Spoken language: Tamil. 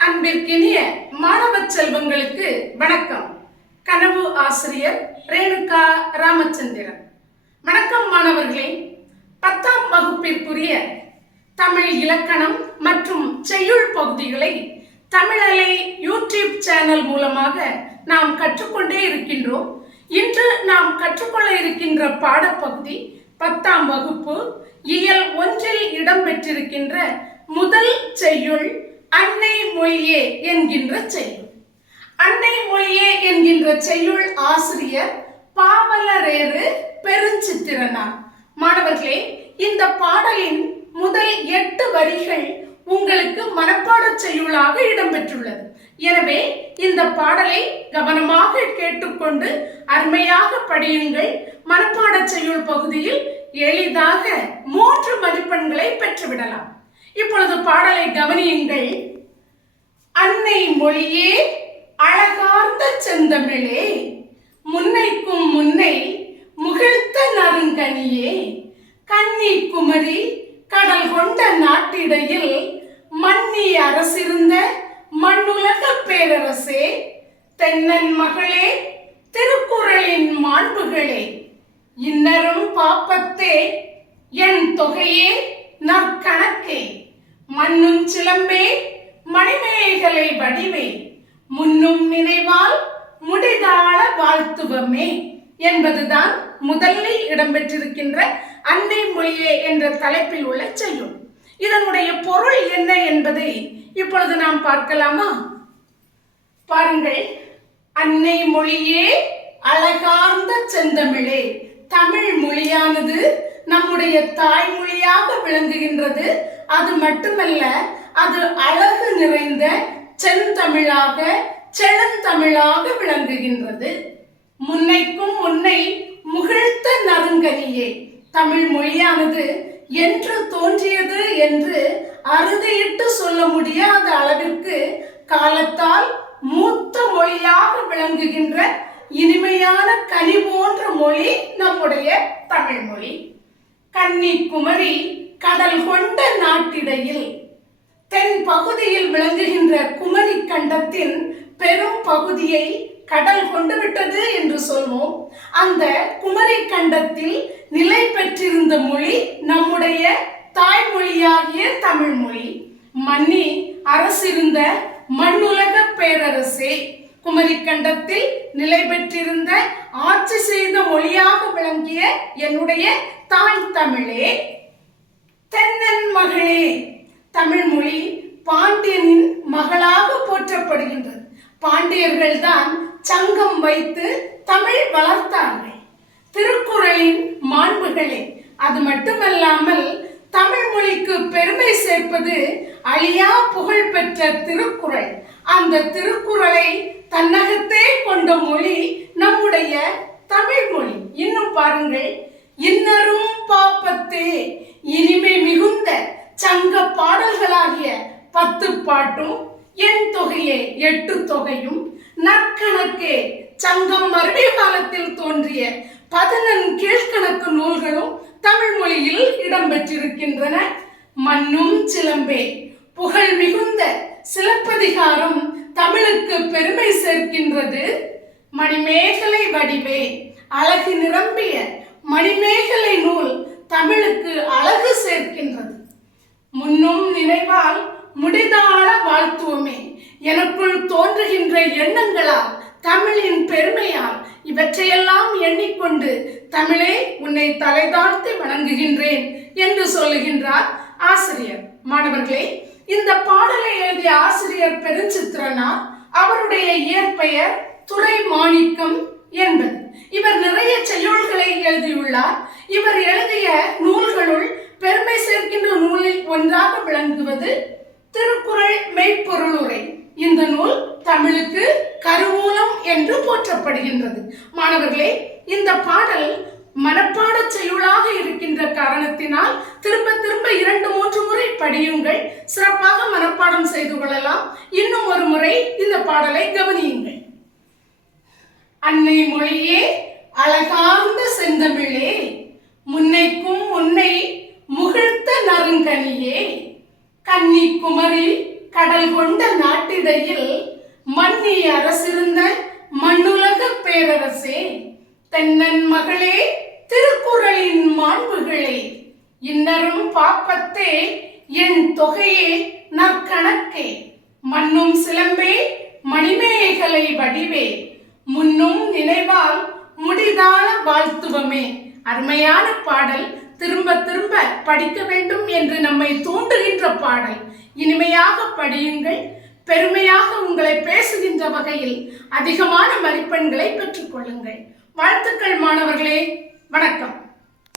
அன்பிற்கினிய மாணவ செல்வங்களுக்கு வணக்கம். கனவு ஆசிரியர் ரேணுகா ராமச்சந்திரன். வணக்கம் மாணவர்களே. பத்தாம் வகுப்பிற்குரிய தமிழ் இலக்கணம் மற்றும் செய்யுள் பகுதிகளை தமிழலை யூடியூப் சேனல் மூலமாக நாம் கற்றுக்கொண்டே இருக்கின்றோம். இன்று நாம் கற்றுக்கொள்ள இருக்கின்ற பாடப்பகுதி பத்தாம் வகுப்பு இயல் ஒன்றில் இடம்பெற்றிருக்கின்ற முதல் செய்யுள் அன்னை மொழியே என்கின்ற செய்யுள். அன்னை மொழியே என்கின்ற செய்யுள் ஆசிரியர் பாவலரேறு பெருஞ்சித்திரனார். மாணவர்களே இந்த பாடலின் முதல் எட்டு வரிகள் உங்களுக்கு மனப்பாடச் செய்யுளாக இடம்பெற்றுள்ளது. எனவே இந்த பாடலை கவனமாக கேட்டுக்கொண்டு அருமையாக படியுங்கள். மனப்பாடச் செய்யுள் பகுதியில் எளிதாக மூன்று மதிப்பெண்களை பெற்றுவிடலாம். இப்பொழுது பாடலை கவனியுங்கள். அன்னை மொழியே அழகார்ந்த செந்தமிழே முன்னைக்கும் முன்னை முகிழ்த்த நறுங்கனியே கன்னி குமரி கடல் கொண்ட நாட்டிடையில் மன்னி அரசிருந்த மண்ணுலக பேரரசே தென்னன் மகளே திருக்குறளின் மாண்புகளே இன்னரும் பாப்பத்தே என் தொகையே நற்கணக்கே. மண்ணும் சிலம்பே மணிமேகலை வடிவே. முன்னும் நினைவால் முடிதாள வாழ்த்துவமே என்பதுதான் முதலில் இடம்பெற்றிருக்கின்ற அன்னை மொழியே என்ற தலைப்பில் உள்ள செய்யும். இதனுடைய பொருள் என்ன என்பதை இப்பொழுது நாம் பார்க்கலாமா? பாருங்கள். அன்னை மொழியே அழகார்ந்த செந்தமிழே. தமிழ் மொழியானது நம்முடைய தாய்மொழியாக விளங்குகின்றது. அது மட்டுமல்ல அது அழகு நிறைந்த செந்தமிழாக செழந்தமிழாக விளங்குகின்றது. முன்னைக்கும் முன்னை முகிழ்த்த நறுங்கனியே தமிழ் மொழியானது என்று தோன்றியது என்று அறுதியிட்டு சொல்ல முடியாத அளவிற்கு காலத்தால் மூத்த மொழியாக விளங்குகின்ற இனிமையான கனி போன்ற மொழி நம்முடைய தமிழ் மொழி. கன்னிக்குமரி கடல் கொண்ட நாட்டிடையில் தென் பகுதியில் விளங்குகின்ற குமரி கண்டத்தின் பெரும் பகுதியை கடல் கொண்டு விட்டது என்று சொல்வோம். அந்த குமரி கண்டத்தில் நிலை பெற்றிருந்த மொழி நம்முடைய தாய்மொழியாகிய தமிழ் மொழி மன்னி அரசிருந்த மண்ணுலக பேரரசே குமரி கண்டத்தில் நிலை பெற்றிருந்த ஆட்சி செய்த மொழியாக விளங்கிய என்னுடைய தாய் தமிழே. தென்னன் மகளே. தமிழ் மொழி பாண்டியனின் மகளாக போற்றப்படுகின்றது. பாண்டியர்கள் தான் சங்கம் வைத்து தமிழ் வளர்த்தார்கள். திருக்குறளின் மாண்புகளே. அது மட்டுமல்லாமல் தமிழ் மொழிக்கு பெருமை சேர்ப்பது அழியா புகழ் பெற்ற திருக்குறள். அந்த திருக்குறளை தன்னகத்தே கொண்ட மொழி நம்முடைய தமிழ் மொழி இன்னும் பாருங்கள் இன்னரும் பாப்பத்தே இனிமை மிகுந்த சங்க பாடல்களாகிய பத்து பாட்டும் என் தொகையே எட்டு தொகையும் நற்கணக்கே சங்கம் மறுபடிய காலத்தில் தோன்றிய பதினெண் கீழ்கணக்கு நூல்களும் தமிழ் மொழியில் இடம்பெற்றிருக்கின்றன. மண்ணும் சிலம்பே புகழ் மிகுந்த சிலப்பதிகாரம் தமிழுக்கு பெருமை சேர்க்கின்றது. மணிமேகலை வடிவே அழகு நிரம்பிய மணிமே தமிழுக்கு அழகு சேர்க்கின்றது. முன்னும் நினைவால் முடிதாள வாழ்த்துவமே. எனக்குள் தோன்றுகின்ற எண்ணங்களால் தமிழின் பெருமையால் இவற்றையெல்லாம் எண்ணிக்கொண்டு தமிழே உன்னை தலைதாழ்த்தி வணங்குகின்றேன் என்று சொல்லுகின்றார் ஆசிரியர். மாணவர்களே இந்த பாடலை எழுதிய ஆசிரியர் பெருஞ்சித்திரனார் அவருடைய இயற்பெயர் துறை மாணிக்கம் என்பது இவர் நிறைய செய்யுள்களை எழுதியுள்ளார். இவர் எழுதிய நூல்களுள் பெருமை சேர்க்கின்ற நூலில் ஒன்றாக விளங்குவது திருக்குறள் மெய்ப்பொருளுரை. இந்த நூல் தமிழுக்கு கருவூலம் என்று போற்றப்படுகின்றது. மாணவர்களே இந்த பாடல் மனப்பாட செய்யுளாக இருக்கின்ற காரணத்தினால் திரும்ப திரும்ப இரண்டு மூன்று முறை படியுங்கள். சிறப்பாக மனப்பாடம் செய்து கொள்ளலாம். இன்னும் ஒரு முறை இந்த பாடலை கவனியுங்கள். அன்னை மொழியே அழகார்ந்த செந்தமிழே முன்னைக்கும் உன்னை முகிழ்த்த நறுங்கனியே. கன்னி குமரி கடல் கொண்ட நாட்டிடையில் மன்னி அரசிருந்த மண்ணுலக பேரரசே தென்னன் மகளே திருக்குறளின் மாண்புகளே இன்னரும் பாப்பத்தே என் தொகையே நற்கணக்கே. மண்ணும் சிலம்பே மணிமேகலை வடிவே முன்னும் நினைவால் முடிதான வாழ்த்துவமே. அருமையான பாடல். திரும்ப திரும்ப படிக்க வேண்டும் என்று நம்மை தூண்டுகின்ற பாடல். இனிமையாக படியுங்கள். பெருமையாக உங்களை பேசுகின்ற வகையில் அதிகமான மதிப்பெண்களை பெற்றுக்கொள்ளுங்கள் வாழ்த்துக்கள் மாணவர்களே. வணக்கம்.